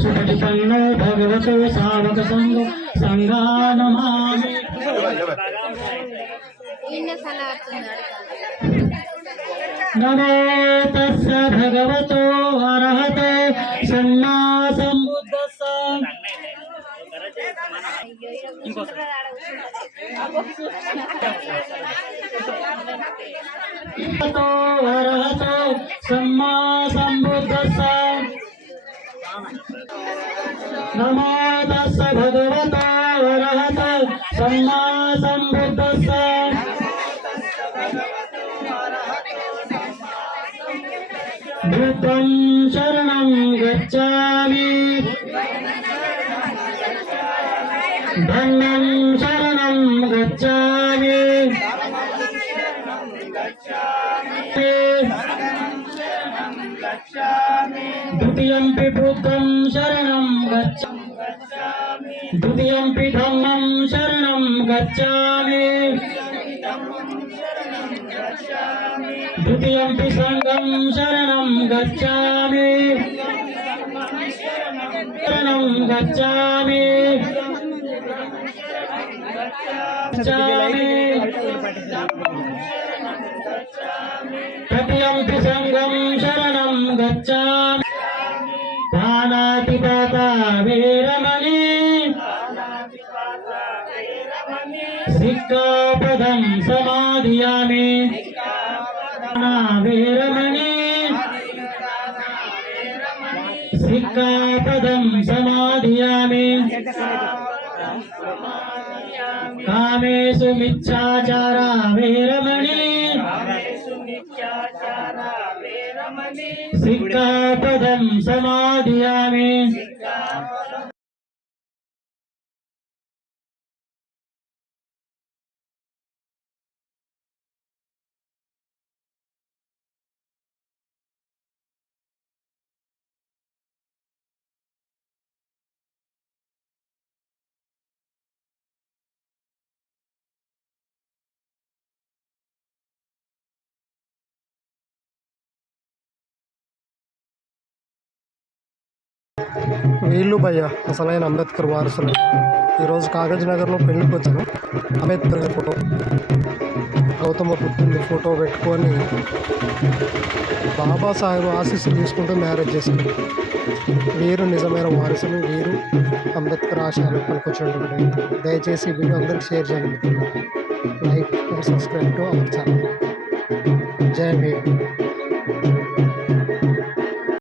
सुपटिपन्नो भगवतो सावक संगो संगानमामि नमो तस्य भगवतो अरहतो सम्मा सम्बुद्धस्स अरहतो सम्मा सम्बुद्धस्स नमो तस्य भगवतो अरहतो सम्मा सम्बुद्धस्स बुद्धं शरणं गच्छामि धम्मं शरणं गच्छामि द्वितीयंपि बुद्धं शरणं गच्छामि द्वितीयंपि धम्मं शरणं गच्छामि द्वितीयंपि संघं शरणं गच्छामि शरणं गच्छामि तृतीयंपि संघं शरणं गच्छामि पाणातिपाता वेरमणि सिक्खापदं समाधियामि वेरमणि सिक्खापदं समाधियामि कामेषु मिच्छाचारा वेरमणि सिक्खापदं समाधियामि వీళ్ళు భయ్య అసలైన అంబేద్కర్ వారసులు. ఈరోజు కాగజ్ నగర్లో పెళ్ళికి వచ్చాను. అంబేద్కర్ ఫోటో, గౌతమ బుద్ధుని ఫోటో పెట్టుకొని బాబాసాహెబ్ ఆశీస్సులు తీసుకుంటూ మ్యారేజ్ చేసుకున్నారు. వీరు నిజమైన వారసులు. వీరు అంబేద్కర్ ఆశయాలు పనికొచ్చినటువంటి. దయచేసి ఈ వీడియో అందరికీ షేర్ చేయండి. Like and subscribe to our channel. జై భీమ్.